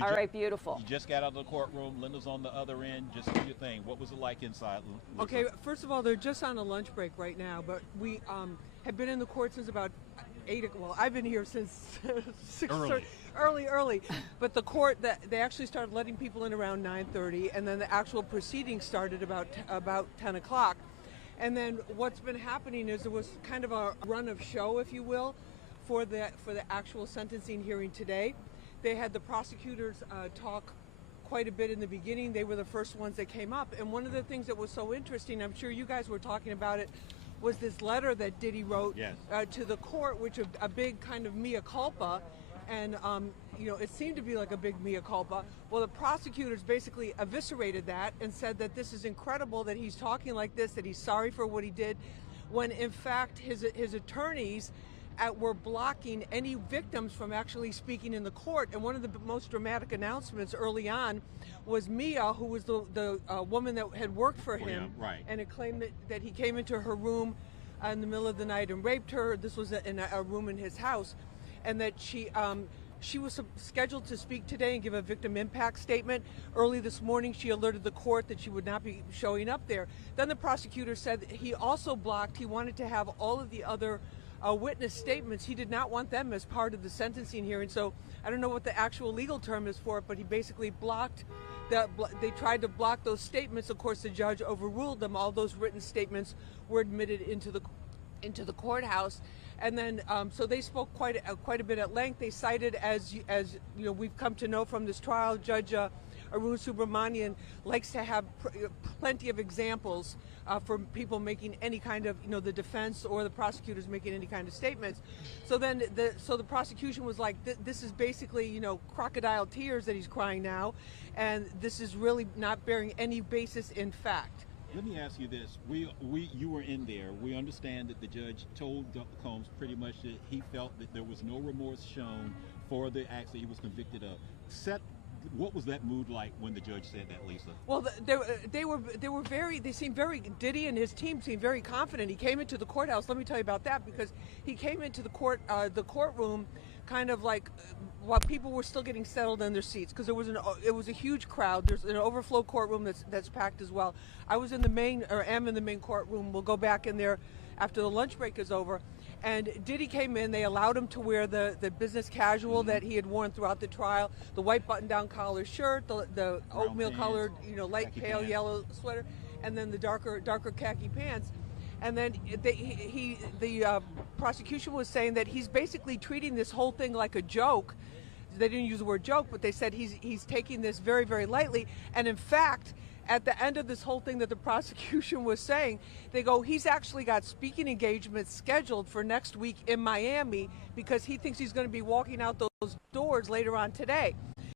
All right, beautiful. You just got out of the courtroom. Linda's on the other end. Just do your thing. What was it like inside, Lisa? Okay, first of all, they're just on a lunch break right now, but we have been in the court since about 8 o'clock. Well, I've been here since 6 early. But the court, they actually started letting people in around 9:30, and then the actual proceedings started about 10 o'clock. And then what's been happening is there was kind of a run of show, if you will, for the actual sentencing hearing today. They had the prosecutors talk quite a bit in the beginning. They were the first ones that came up. And one of the things that was so interesting, I'm sure you guys were talking about it, was this letter that Diddy wrote to the court, which is a big kind of mea culpa. And, it seemed to be like a big mea culpa. Well, the prosecutors basically eviscerated that and said that this is incredible that he's talking like this, that he's sorry for what he did, when in fact his attorneys were blocking any victims from actually speaking in the court. And one of the most dramatic announcements early on was Mia, who was the woman that had worked for him, and it claimed that he came into her room in the middle of the night and raped her. This was in a room in his house, and that she was scheduled to speak today and give a victim impact statement. Early this morning, she alerted the court that she would not be showing up there. Then the prosecutor said that he also blocked, he wanted to have all of the other witness statements. He did not want them as part of the sentencing hearing. So I don't know what the actual legal term is for it, but he basically blocked they tried to block those statements. Of course, the judge overruled them. All those written statements were admitted into the courthouse. And then, so they spoke quite a bit at length. They cited, as you know, we've come to know from this trial, Judge Arun Subramanian likes to have plenty of examples for people making any kind of, the defense or the prosecutors making any kind of statements. So then, the prosecution was like, this is basically, crocodile tears that he's crying now, and this is really not bearing any basis in fact. Let me ask you this. You were in there. We understand that the judge told Combs pretty much that he felt that there was no remorse shown for the acts that he was convicted of. What was that mood like when the judge said that, Lisa? Well, they seemed very, Diddy and his team seemed very confident. He came into the courthouse. Let me tell you about that, because he came into the courtroom kind of like while people were still getting settled in their seats, because it was a huge crowd. There's an overflow courtroom that's packed as well. I was am in the main courtroom. We'll go back in there after the lunch break is over. And Diddy came in. They allowed him to wear the business casual that he had worn throughout the trial, the white button-down collar shirt, the oatmeal-colored, light pale yellow sweater, and then the darker khaki pants. And then the prosecution was saying that he's basically treating this whole thing like a joke. They didn't use the word joke, but they said he's taking this very, very lightly. And in fact, at the end of this whole thing that the prosecution was saying, they go, he's actually got speaking engagements scheduled for next week in Miami, because he thinks he's going to be walking out those doors later on today.